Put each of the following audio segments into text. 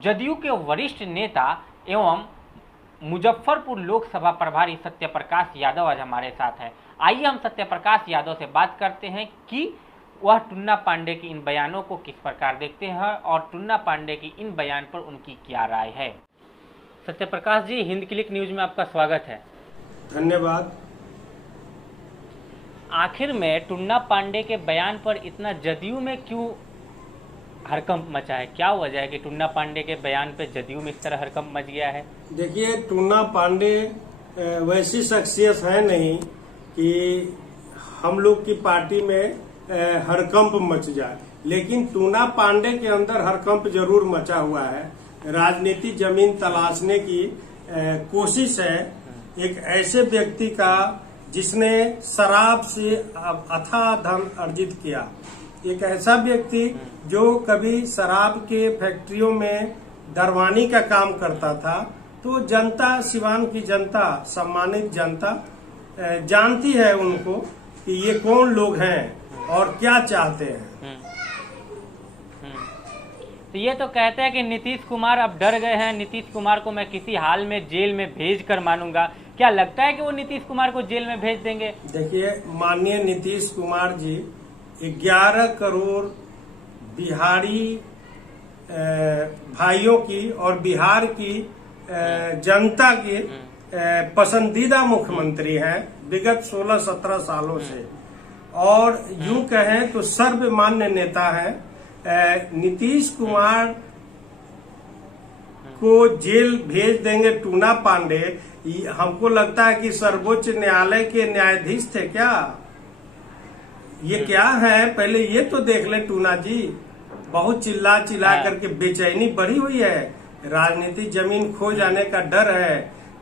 जदयू के वरिष्ठ नेता एवं मुजफ्फरपुर लोकसभा प्रभारी सत्यप्रकाश यादव आज हमारे साथ हैं। आइए हम सत्यप्रकाश यादव से बात करते हैं कि वह टुन्ना पांडे के इन बयानों को किस प्रकार देखते हैं और टुन्ना पांडे की इन बयान पर उनकी क्या राय है। सत्यप्रकाश जी, हिंद क्लिक न्यूज में आपका स्वागत है। धन्यवाद। आखिर में टुन्ना पांडे के बयान पर इतना जदयू में क्यों हड़कंप मचा है? क्या वजह है कि टुन्ना पांडे के बयान पे जदयू में इस तरह हड़कंप मच गया है? देखिए, टुन्ना पांडे वैसी शख्सियत है नहीं कि हम लोग की पार्टी में हड़कंप मच जाए, लेकिन टुन्ना पांडे के अंदर हड़कंप जरूर मचा हुआ है। राजनीति जमीन तलाशने की कोशिश है एक ऐसे व्यक्ति का जिसने शराब से अथाह धन अर्जित किया। एक ऐसा व्यक्ति जो कभी शराब के फैक्ट्रियों में दरवानी का काम करता था, तो जनता, सिवान की जनता, सम्मानित जनता जानती है उनको कि ये कौन लोग हैं और क्या चाहते हैं। तो ये तो कहते हैं कि नीतीश कुमार अब डर गए हैं, नीतीश कुमार को मैं किसी हाल में जेल में भेज कर मानूंगा। क्या लगता है कि वो नीतीश कुमार को जेल में भेज देंगे? देखिए, माननीय नीतीश कुमार जी 11 करोड़ बिहारी भाइयों की और बिहार की जनता की पसंदीदा मुख्यमंत्री हैं विगत 16-17 सालों से, और यूं कहें तो सर्वमान्य नेता है। नीतीश कुमार को जेल भेज देंगे टुन्ना पांडे, हमको लगता है कि सर्वोच्च न्यायालय के न्यायाधीश थे क्या? ये क्या है, पहले ये तो देख ले टुन्ना जी। बहुत चिल्ला करके बेचैनी बढ़ी हुई है, राजनीति जमीन खो जाने का डर है।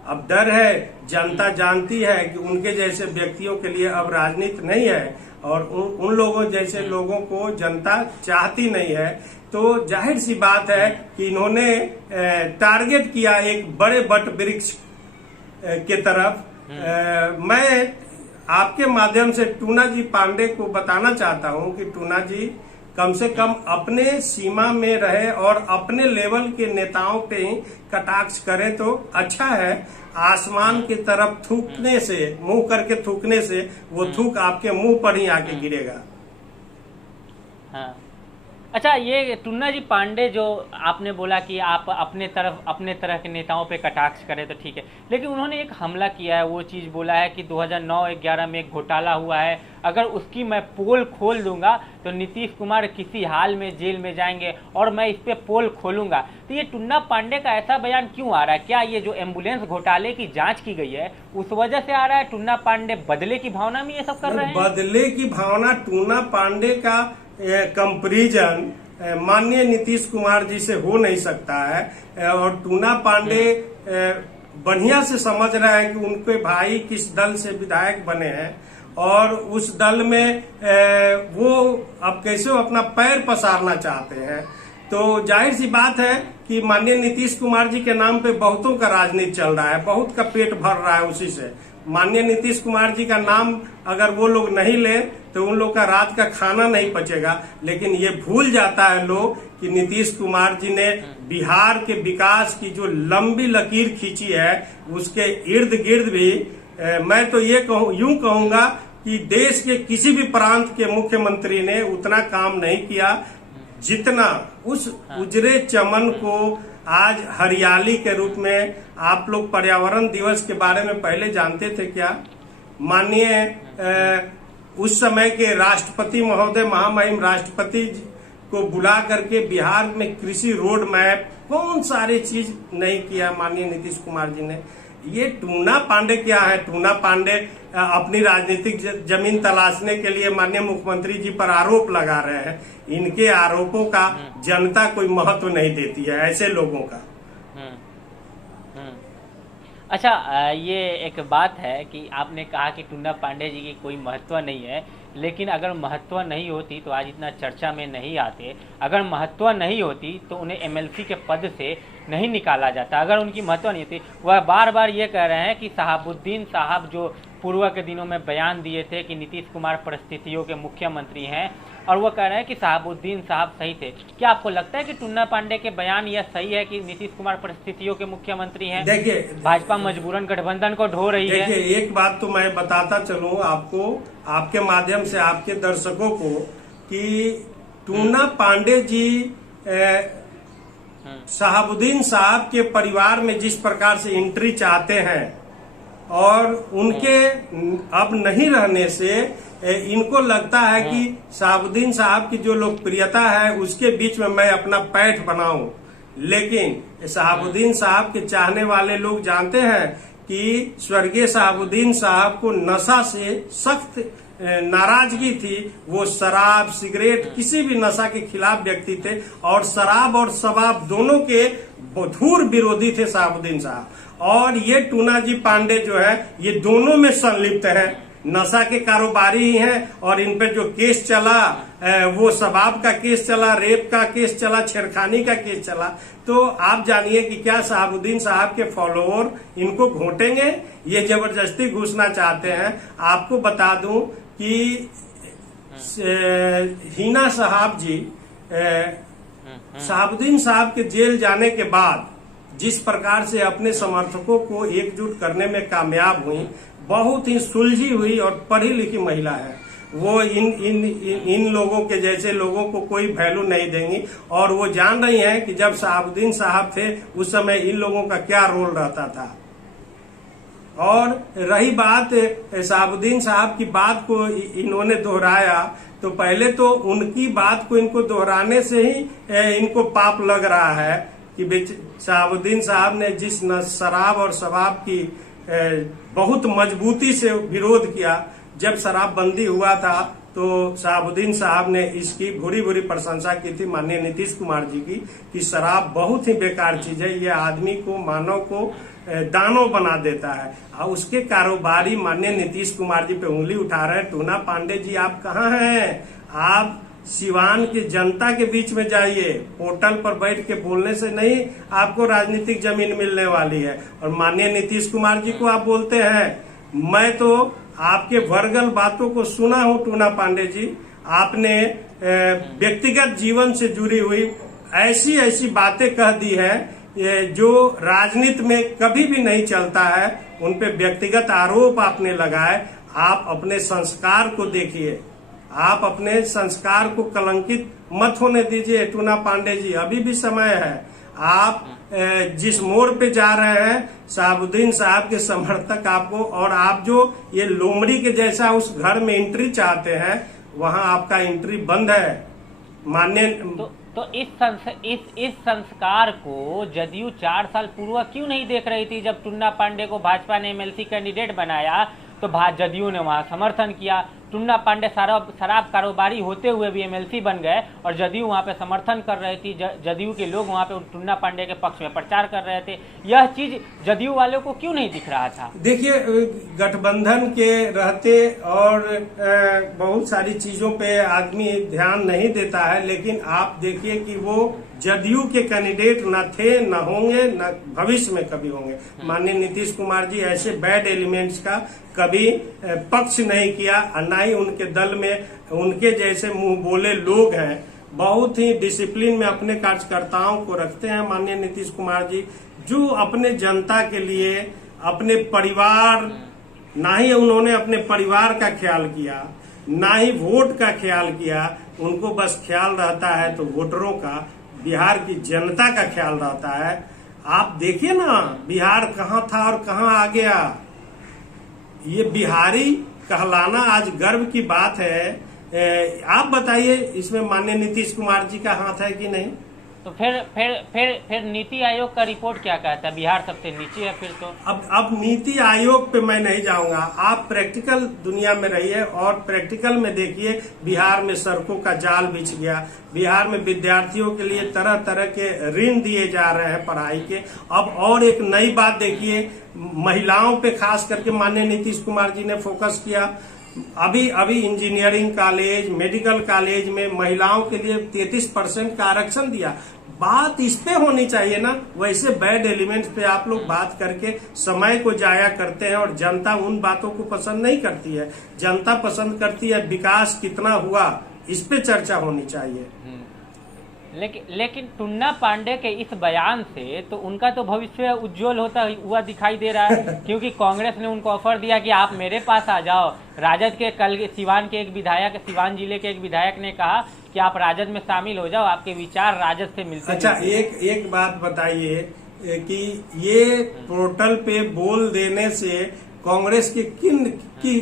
अब डर है, जनता जानती है कि उनके जैसे व्यक्तियों के लिए अब राजनीति नहीं है और उन लोगों जैसे लोगों को जनता चाहती नहीं है। तो जाहिर सी बात है कि इन्होंने टारगेट किया एक बड़े वट वृक्ष के तरफ। मैं आपके माध्यम से टुन्ना जी पांडे को बताना चाहता हूं कि टुन्ना जी कम से कम अपने सीमा में रहे और अपने लेवल के नेताओं पे ही कटाक्ष करे तो अच्छा है। आसमान की तरफ थूकने से, मुंह करके थूकने से वो थूक आपके मुंह पर ही आके गिरेगा। हाँ। अच्छा, ये टुन्ना जी पांडे जो आपने बोला कि आप अपने तरह के नेताओं पे कटाक्ष करें तो ठीक है, लेकिन उन्होंने एक हमला किया है, वो चीज़ बोला है कि 2009-11 में एक घोटाला हुआ है, अगर उसकी मैं पोल खोल दूंगा तो नीतीश कुमार किसी हाल में जेल में जाएंगे और मैं इस पे पोल खोलूंगा। तो ये टुन्ना पांडे का ऐसा बयान क्यों आ रहा है? क्या ये जो एम्बुलेंस घोटाले की जाँच की गई है उस वजह से आ रहा है? टुन्ना पांडे बदले की भावना में ये सब कर रहे हैं? बदले की भावना, टुन्ना पांडे का कंपैरिजन माननीय नीतीश कुमार जी से हो नहीं सकता है। और टुन्ना पांडे बढ़िया से समझ रहा है कि उनके भाई किस दल से विधायक बने हैं और उस दल में वो अब कैसे अपना पैर पसारना चाहते हैं। तो जाहिर सी बात है कि माननीय नीतीश कुमार जी के नाम पे बहुतों का राजनीति चल रहा है, बहुत का पेट भर रहा है उसी से। माननीय नीतीश कुमार जी का नाम अगर वो लोग नहीं ले तो उन लोग का रात का खाना नहीं पचेगा। लेकिन ये भूल जाता है लोग कि नीतीश कुमार जी ने बिहार के विकास की जो लंबी लकीर खींची है उसके इर्द गिर्द भी मैं तो ये यूं कहूंगा कि देश के किसी भी प्रांत के मुख्यमंत्री ने उतना काम नहीं किया जितना उस उजरे चमन को आज हरियाली के रूप में। आप लोग पर्यावरण दिवस के बारे में पहले जानते थे क्या? माननीय उस समय के राष्ट्रपति महोदय, महामहिम राष्ट्रपति को बुला करके बिहार में कृषि रोड मैप, कौन सारी चीज नहीं किया माननीय नीतीश कुमार जी ने। ये टुन्ना पांडे क्या है? टुन्ना पांडे अपनी राजनीतिक जमीन तलाशने के लिए माननीय मुख्यमंत्री जी पर आरोप लगा रहे हैं। इनके आरोपों का जनता कोई महत्व नहीं देती है, ऐसे लोगों का। अच्छा, ये एक बात है कि आपने कहा कि टुन्ना पांडे जी की कोई महत्व नहीं है, लेकिन अगर महत्व नहीं होती तो आज इतना चर्चा में नहीं आते। अगर महत्व नहीं होती तो उन्हें एमएलसी के पद से नहीं निकाला जाता। अगर उनकी महत्व नहीं होती, वह बार बार ये कह रहे हैं कि शहाबुद्दीन साहब जो पूर्व के दिनों में बयान दिए थे कि नीतीश कुमार परिस्थितियों के मुख्यमंत्री हैं, और वो कह रहे हैं कि शहाबुद्दीन साहब सही थे। क्या आपको लगता है कि टुन्ना पांडे के बयान यह सही है कि नीतीश कुमार परिस्थितियों के मुख्यमंत्री हैं? देखिए, भाजपा मजबूरन गठबंधन को ढो रही है। देखिए, एक बात तो मैं बताता चलूं आपको, आपके माध्यम से आपके दर्शकों को, कि टुन्ना पांडे जी शहाबुद्दीन साहब के परिवार में जिस प्रकार से एंट्री चाहते हैं और उनके अब नहीं रहने से इनको लगता है कि शहाबुद्दीन साहब की जो लोकप्रियता है उसके बीच में मैं अपना पैठ बनाऊं। लेकिन शहाबुद्दीन साहब के चाहने वाले लोग जानते हैं कि स्वर्गीय शहाबुद्दीन साहब को नशा से सख्त नाराजगी थी। वो शराब, सिगरेट, किसी भी नशा के खिलाफ व्यक्ति थे और शराब और शबाब दोनों के धूर विरोधी थे शहाबुद्दीन साहब। और ये टूना जी पांडे जो है ये दोनों में संलिप्त है, नशा के कारोबारी ही हैं। और इन पे जो केस चला वो शबाब का केस चला, रेप का केस चला, छेड़खानी का केस चला। तो आप जानिए कि क्या शहाबुद्दीन साहब के फॉलोअर इनको घोटेंगे, ये जबरदस्ती घुसना चाहते हैं। आपको बता दूं कि हिना साहब जी शहाबुद्दीन साहब के जेल जाने के बाद जिस प्रकार से अपने समर्थकों को एकजुट करने में कामयाब हुई, बहुत ही सुलझी हुई और पढ़ी लिखी महिला है। वो इन लोगों के जैसे लोगों को कोई वैल्यू नहीं देंगी। और वो जान रही हैं कि जब शहाबुद्दीन साहब थे उस समय इन लोगों का क्या रोल रहता था। और रही बात शहाबुद्दीन साहब की बात को इन्होंने दोहराया, तो पहले तो उनकी बात को इनको दोहराने से ही इनको पाप लग रहा है कि शहाबुद्दीन साहब ने जिस शराब और शबाब की बहुत मजबूती से विरोध किया, जब शराबबंदी हुआ था तो शहाबुद्दीन साहब ने इसकी भूरी भूरी प्रशंसा की थी माननीय नीतीश कुमार जी की, कि शराब बहुत ही बेकार चीज है, ये आदमी को, मानव को दानव बना देता है। और उसके कारोबारी माननीय नीतीश कुमार जी पे उंगली उठा रहे हैं। टूना पांडे जी आप कहाँ हैं? आप सिवान की जनता के बीच में जाइए, होटल पर बैठ के बोलने से नहीं आपको राजनीतिक जमीन मिलने वाली है। और माननीय नीतीश कुमार जी को आप बोलते हैं, मैं तो आपके वर्गल बातों को सुना हूं टूना पांडे जी। आपने व्यक्तिगत जीवन से जुड़ी हुई ऐसी ऐसी बातें कह दी है जो राजनीति में कभी भी नहीं चलता है। उन पे व्यक्तिगत आरोप आपने लगाए। आप अपने संस्कार को देखिए, आप अपने संस्कार को कलंकित मत होने दीजिए टूना पांडे जी, अभी भी समय है। आप जिस मोड़ पे जा रहे हैं, शहाबुद्दीन साहब के समर्थक आपको, और आप जो ये लोमड़ी के जैसा उस घर में एंट्री चाहते हैं, वहां आपका एंट्री बंद है। माननीय तो इस संस्कार को जदयू 4 साल पूर्व क्यों नहीं देख रही थी? जब टुन्ना पांडे को भाजपा ने एमएलसी कैंडिडेट बनाया तो जदयू ने वहां समर्थन किया। टुन्ना पांडे शराब कारोबारी होते हुए भी एमएलसी बन गए और जदयू वहां पे समर्थन कर रही थी। जदयू के लोग वहां पे टुन्ना पांडे के पक्ष में प्रचार कर रहे थे। यह चीज जदयू वालों को क्यों नहीं दिख रहा था? देखिए, गठबंधन के रहते और बहुत सारी चीजों पे आदमी ध्यान नहीं देता है, लेकिन आप देखिए कि वो जदयू के कैंडिडेट न थे, न होंगे, न भविष्य में कभी होंगे। माननीय नीतीश कुमार जी ऐसे बैड एलिमेंट्स का कभी पक्ष नहीं किया, और न ही उनके दल में उनके जैसे मुंह बोले लोग हैं। बहुत ही डिसिप्लिन में अपने कार्यकर्ताओं को रखते हैं माननीय नीतीश कुमार जी, जो अपने जनता के लिए अपने परिवार, ना ही उन्होंने अपने परिवार का ख्याल किया, ना ही वोट का ख्याल किया। उनको बस ख्याल रहता है तो वोटरों का, बिहार की जनता का ख्याल रहता है। आप देखिए ना, बिहार कहाँ था और कहाँ आ गया। ये बिहारी कहलाना आज गर्व की बात है। आप बताइए, इसमें माननीय नीतीश कुमार जी का हाथ है कि नहीं? तो फिर नीति आयोग का रिपोर्ट क्या कहता है? बिहार सबसे नीचे है फिर तो। अब नीति आयोग पे मैं नहीं जाऊंगा। आप प्रैक्टिकल दुनिया में रहिए और प्रैक्टिकल में देखिए, बिहार में सड़कों का जाल बिछ गया। बिहार में विद्यार्थियों के लिए तरह तरह के ऋण दिए जा रहे हैं पढ़ाई के। अब और एक नई बात देखिए, महिलाओं पे खास करके माननीय नीतीश कुमार जी ने फोकस किया। अभी इंजीनियरिंग कॉलेज, मेडिकल कॉलेज में महिलाओं के लिए 33% का आरक्षण दिया। बात इस पे होनी चाहिए ना। वैसे बैड एलिमेंट्स पे आप लोग बात करके समय को जाया करते हैं और जनता उन बातों को पसंद नहीं करती है। जनता पसंद करती है विकास कितना हुआ, इस पे चर्चा होनी चाहिए। लेकिन टुन्ना पांडे के इस बयान से तो उनका तो भविष्य उज्जवल होता हुआ दिखाई दे रहा है क्योंकि कांग्रेस ने उनको ऑफर दिया कि आप मेरे पास आ जाओ। राजद के कल सिवान जिले के एक विधायक ने कहा कि आप राजद में शामिल हो जाओ, आपके विचार राजद से मिलते। अच्छा, एक बात बताइए कि ये पोर्टल पे बोल देने से कांग्रेस के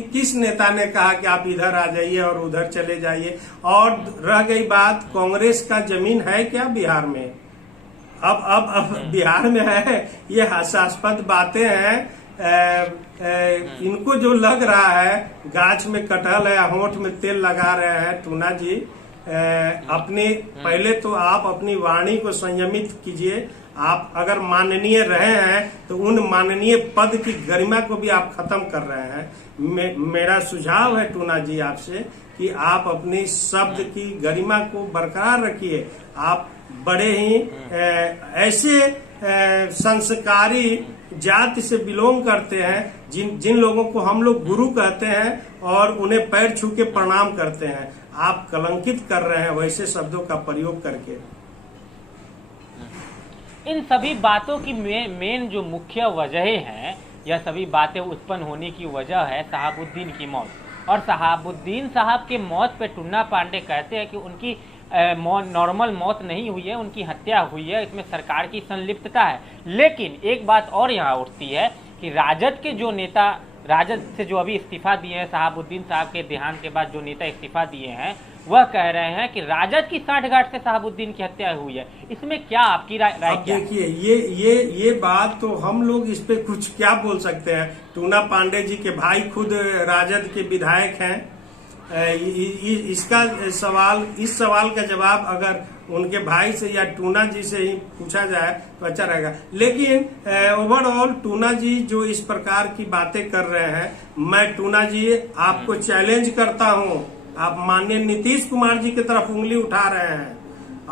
किस नेता ने कहा कि आप इधर आ जाइए और उधर चले जाइए? और रह गई बात, कांग्रेस का जमीन है क्या बिहार में? अब बिहार में है, ये हास्यास्पद बातें हैं। इनको जो लग रहा है गाछ में कटहल है, होंठ में तेल लगा रहे हैं टूना जी। अपने पहले तो आप अपनी वाणी को संयमित कीजिए। आप अगर माननीय रहे हैं तो उन माननीय पद की गरिमा को भी आप खत्म कर रहे हैं। मेरा सुझाव है टूना जी आपसे कि आप अपनी शब्द की गरिमा को बरकरार रखिए। आप बड़े ही ऐसे संस्कारी जाति से बिलोंग करते हैं जिन लोगों को हम लोग गुरु कहते हैं और उन्हें पैर छू के प्रणाम करते हैं। आप कलंकित कर रहे हैं वैसे शब्दों का प्रयोग करके। इन सभी बातों की मेन जो मुख्य वजह है, यह सभी बातें उत्पन्न होने की वजह है शहाबुद्दीन की मौत। और शहाबुद्दीन साहब के मौत पे टुन्ना पांडे कहते हैं कि उनकी नॉर्मल मौत नहीं हुई है, उनकी हत्या हुई है, इसमें सरकार की संलिप्तता है। लेकिन एक बात और यहाँ उठती है कि राजद के जो नेता, राजद से जो अभी इस्तीफा दिए हैं, शहाबुद्दीन साहब के देहांत के बाद जो नेता इस्तीफा दिए हैं, वह कह रहे हैं कि राजद की साठगांठ से शहाबुद्दीन की हत्या हुई है। इसमें क्या आपकी राय क्या? देखिए, ये बात तो हम लोग इस पे कुछ क्या बोल सकते हैं। टूना पांडे जी के भाई खुद राजद के विधायक हैं। इस सवाल का जवाब अगर उनके भाई से या टूना जी से ही पूछा जाए तो अच्छा रहेगा। लेकिन ओवरऑल टूना जी जो इस प्रकार की बातें कर रहे हैं, मैं टूना जी आपको चैलेंज करता हूं। आप माननीय नीतीश कुमार जी की तरफ उंगली उठा रहे हैं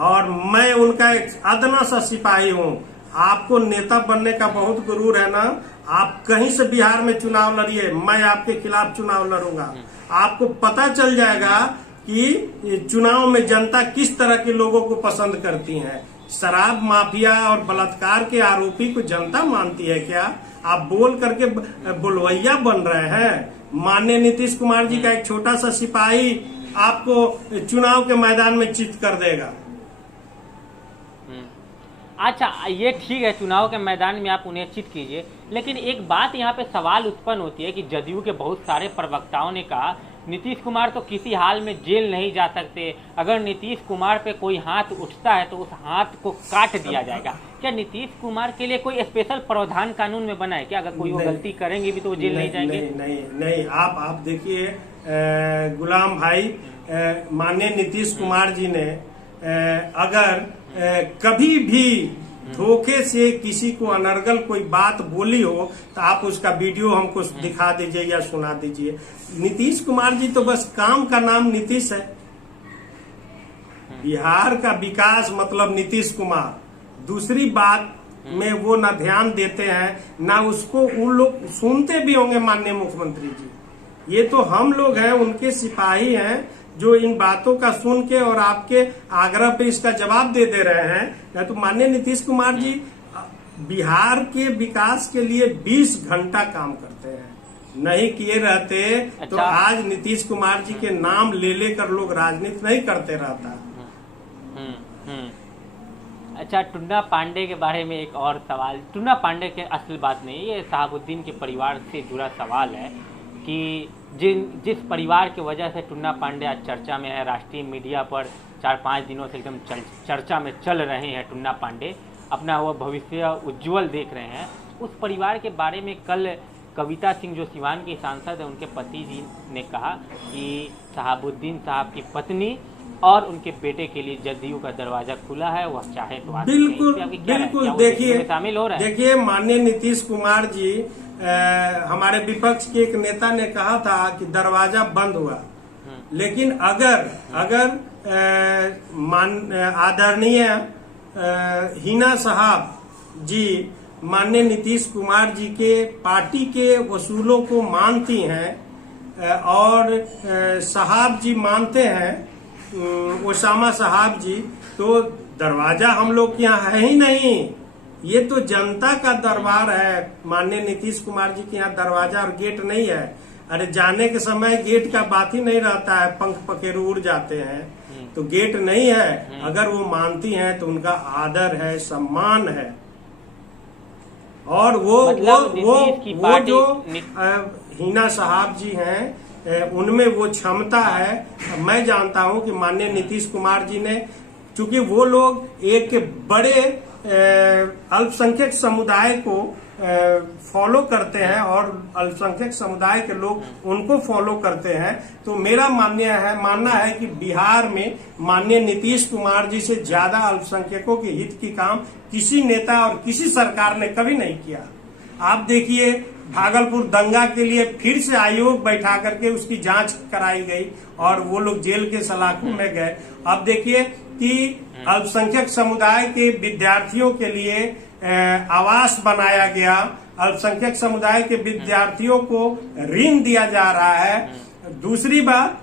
और मैं उनका एक अदना सा सिपाही हूं। आपको नेता बनने का बहुत गुरूर है ना, आप कहीं से बिहार में चुनाव लड़िए, मैं आपके खिलाफ चुनाव लड़ूंगा। आपको पता चल जाएगा कि चुनाव में जनता किस तरह के लोगों को पसंद करती है। शराब माफिया और बलात्कार के आरोपी को जनता मानती है क्या? आप बोल करके बुलवैया बन रहे हैं। माननीय नीतीश कुमार जी का एक छोटा सा सिपाही आपको चुनाव के मैदान में चित कर देगा। अच्छा, ये ठीक है, चुनाव के मैदान में आप उन्हें चित कीजिए, लेकिन एक बात यहाँ पे सवाल उत्पन्न होती है कि जदयू के बहुत सारे प्रवक्ताओं ने कहा नीतीश कुमार तो किसी हाल में जेल नहीं जा सकते, अगर नीतीश कुमार पे कोई हाथ उठता है तो उस हाथ को काट दिया जाएगा। क्या नीतीश कुमार के लिए कोई स्पेशल प्रावधान कानून में बना है क्या? अगर कोई वो गलती करेंगे भी तो वो जेल नहीं जाएंगे? नहीं, आप देखिए गुलाम भाई, माननीय नीतीश कुमार जी ने अगर कभी भी धोखे से किसी को अनर्गल कोई बात बोली हो तो आप उसका वीडियो हमको दिखा दीजिए या सुना दीजिए। नीतीश कुमार जी तो बस काम का नाम नीतीश है। बिहार का विकास मतलब नीतीश कुमार। दूसरी बात में वो ना ध्यान देते हैं, ना उसको उन लोग सुनते भी होंगे। माननीय मुख्यमंत्री जी, ये तो हम लोग हैं, उनके सिपाही हैं जो इन बातों का सुन के और आपके आग्रह पे इसका जवाब दे रहे हैं। या तो माननीय नीतीश कुमार जी बिहार के विकास के लिए 20 घंटा काम करते हैं। नहीं किए रहते तो आज नीतीश कुमार जी के नाम ले लेकर लोग राजनीति नहीं करते रहता। अच्छा, टुन्ना पांडे के बारे में एक और सवाल। टुन्ना पांडे के असल बात नहीं, ये शहाबुद्दीन के परिवार से जुड़ा सवाल है कि जिस परिवार की वजह से टुन्ना पांडे आज चर्चा में है, राष्ट्रीय मीडिया पर 4-5 दिनों से एकदम चर्चा में चल रहे हैं, टुन्ना पांडे अपना वो भविष्य उज्जवल देख रहे हैं, उस परिवार के बारे में कल कविता सिंह जो सिवान की सांसद है, उनके पति जी ने कहा कि शहाबुद्दीन साहब की पत्नी और उनके बेटे के लिए जदयू का दरवाजा खुला है, वह चाहे तो बिल्कुल देखिए शामिल हो रहे हैं। देखिए, माननीय नीतीश कुमार जी, हमारे विपक्ष के एक नेता ने कहा था कि दरवाजा बंद हुआ, लेकिन अगर आदरणीय हिना साहब जी माननीय नीतीश कुमार जी के पार्टी के वसूलों को मानती हैं और साहब जी मानते हैं ओसामा साहब जी, तो दरवाजा हम लोग के यहाँ है ही नहीं। ये तो जनता का दरबार है। माननीय नीतीश कुमार जी के यहाँ दरवाजा और गेट नहीं है। अरे जाने के समय गेट का बात ही नहीं रहता है, पंख पखेरु उड़ जाते हैं, तो गेट नहीं है। अगर वो मानती हैं तो उनका आदर है, सम्मान है। और वो जो हिना साहब जी हैं, उनमें वो क्षमता है। मैं जानता हूं कि माननीय नीतीश कुमार जी ने, चूंकि वो लोग एक बड़े अल्पसंख्यक समुदाय को फॉलो करते हैं और अल्पसंख्यक समुदाय के लोग उनको फॉलो करते हैं, तो मेरा मानना है कि बिहार में माननीय नीतीश कुमार जी से ज्यादा अल्पसंख्यकों के हित की काम किसी नेता और किसी सरकार ने कभी नहीं किया। आप देखिए, भागलपुर दंगा के लिए फिर से आयोग बैठा करके उसकी जांच कराई गई और वो लोग जेल के सलाखों में गए। अब देखिए कि अल्पसंख्यक समुदाय के विद्यार्थियों के लिए आवास बनाया गया, अल्पसंख्यक समुदाय के विद्यार्थियों को ऋण दिया जा रहा है। दूसरी बात,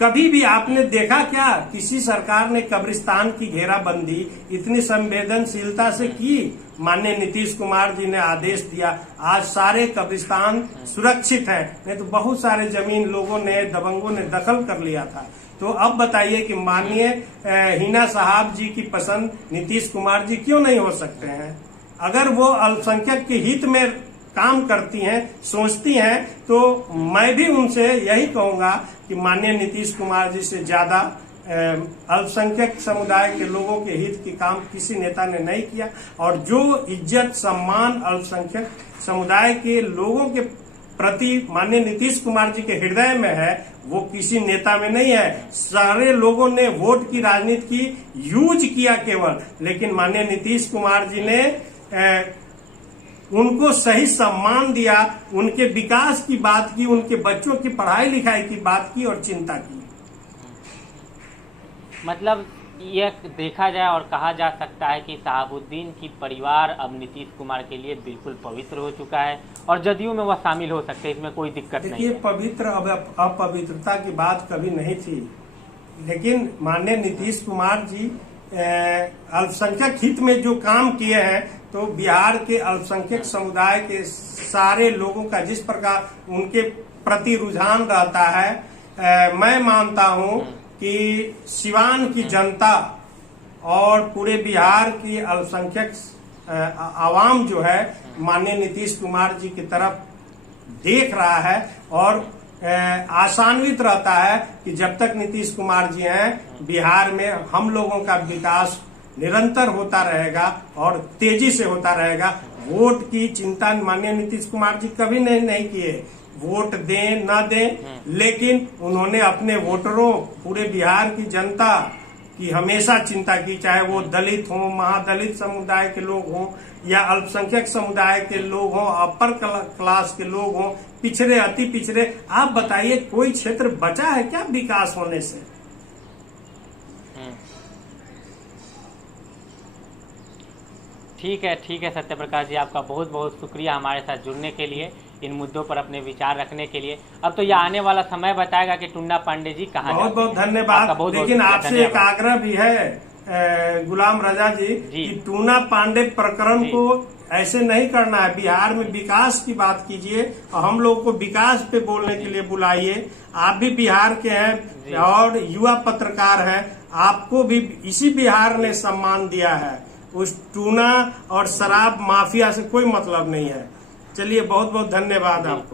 कभी भी आपने देखा क्या किसी सरकार ने कब्रिस्तान की घेराबंदी इतनी संवेदनशीलता से की? माननीय नीतीश कुमार जी ने आदेश दिया, आज सारे कब्रिस्तान सुरक्षित हैं, नहीं तो बहुत सारे जमीन लोगों ने, दबंगों ने दखल कर लिया था। तो अब बताइए कि माननीय हिना साहब जी की पसंद नीतीश कुमार जी क्यों नहीं हो सकते हैं? अगर वो अल्पसंख्यक के हित में काम करती हैं, सोचती हैं, तो मैं भी उनसे यही कहूंगा कि माननीय नीतीश कुमार जी से ज्यादा अल्पसंख्यक समुदाय के लोगों के हित की काम किसी नेता ने नहीं किया। और जो इज्जत सम्मान अल्पसंख्यक समुदाय के लोगों के प्रति माननीय नीतीश कुमार जी के हृदय में है, वो किसी नेता में नहीं है। सारे लोगों ने वोट की राजनीति की यूज किया केवल, लेकिन माननीय नीतीश कुमार जी ने उनको सही सम्मान दिया, उनके विकास की बात की, उनके बच्चों की पढ़ाई लिखाई की बात की और चिंता की। मतलब यह देखा जाए और कहा जा सकता है कि शहाबुद्दीन की परिवार अब नीतीश कुमार के लिए बिल्कुल पवित्र हो चुका है और जदयू में वह शामिल हो सकते हैं, इसमें कोई दिक्कत नहीं है। देखिए, पवित्र अब अपवित्रता की बात कभी नहीं थी, लेकिन माननीय नीतीश कुमार जी अल्पसंख्यक हित में जो काम किए हैं, तो बिहार के अल्पसंख्यक समुदाय के सारे लोगों का जिस प्रकार उनके प्रति रुझान रहता है, मैं मानता हूं कि सिवान की जनता और पूरे बिहार की अल्पसंख्यक आवाम जो है माननीय नीतीश कुमार जी की तरफ देख रहा है और आशान्वित रहता है कि जब तक नीतीश कुमार जी हैं, बिहार में हम लोगों का विकास निरंतर होता रहेगा और तेजी से होता रहेगा। वोट की चिंता माननीय नीतीश कुमार जी कभी नहीं किए। वोट दें न दें, लेकिन उन्होंने अपने वोटरों, पूरे बिहार की जनता की हमेशा चिंता की, चाहे वो दलित हो, महादलित समुदाय के लोग हों या अल्पसंख्यक समुदाय के लोग हों, अपर क्लास के लोग हों, पिछड़े अति पिछड़े। आप बताइए, कोई क्षेत्र बचा है क्या विकास होने से? ठीक है सत्यप्रकाश जी, आपका बहुत बहुत शुक्रिया हमारे साथ जुड़ने के लिए, इन मुद्दों पर अपने विचार रखने के लिए। अब तो यह आने वाला समय बताएगा कि टुन्ना पांडे जी कहाँ। बहुत बहुत धन्यवाद। लेकिन आपसे एक आग्रह भी है गुलाम रजा जी कि टुन्ना पांडे प्रकरण को ऐसे नहीं करना है। बिहार में विकास की बात कीजिए और हम लोग को विकास पे बोलने के लिए बुलाइए। आप भी बिहार के हैं और युवा पत्रकार हैं, आपको भी इसी बिहार ने सम्मान दिया है। उस टूना और शराब माफिया से कोई मतलब नहीं है। चलिए, बहुत बहुत धन्यवाद आपको।